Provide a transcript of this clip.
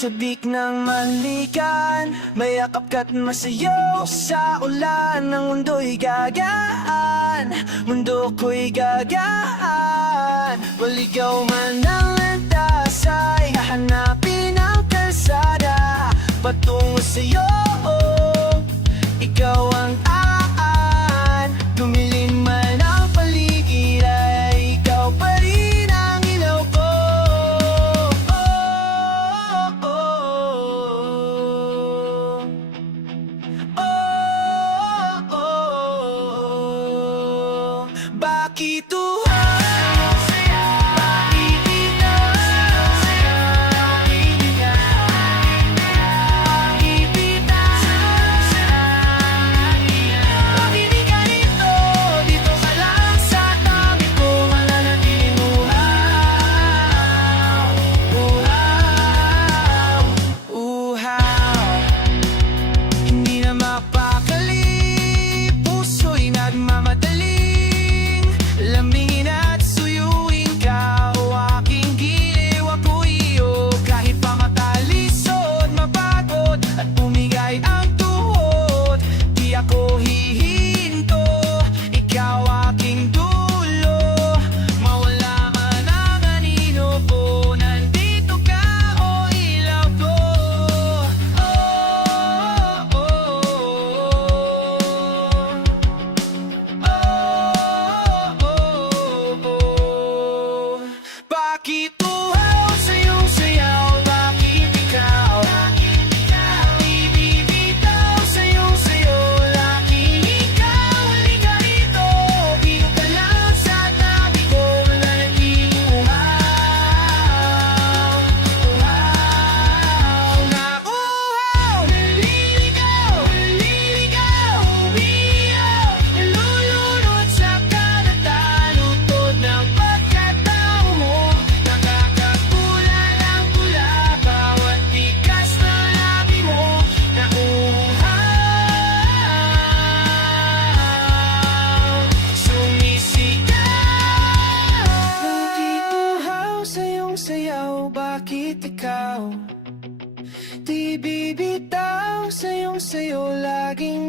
sabik ng manlikan, mayakap ka't masayaw sa ulan. Ang mundo'y gagaan, mundo ko'y gagaan. Maligaw man ang landas ay hahanapin ang kalsada patungo sa'yo. Ikaw ang aan, dumilim man ang paligid ay ikaw pa rin ang ilaw ko. Bakit uhaw sa iyong sayaw? Bakit ikaw? Di bibitaw sa iyong sayo? Laging ikaw. Halika rito, dito ka lang sa tabi ko. Mananatiling uhaw. Uhaw na uhaw, naliligaw, umiiyak, nalulunod sa karagatan. Lutod ng pagkatao mo, nakakakulay ang tula. Bawat tikas na labi mo na uhaw, sumisigaw. Bakit uhaw sa iyong sayaw? Bakit ikaw? Di bibitaw sa iyong sayo? Laging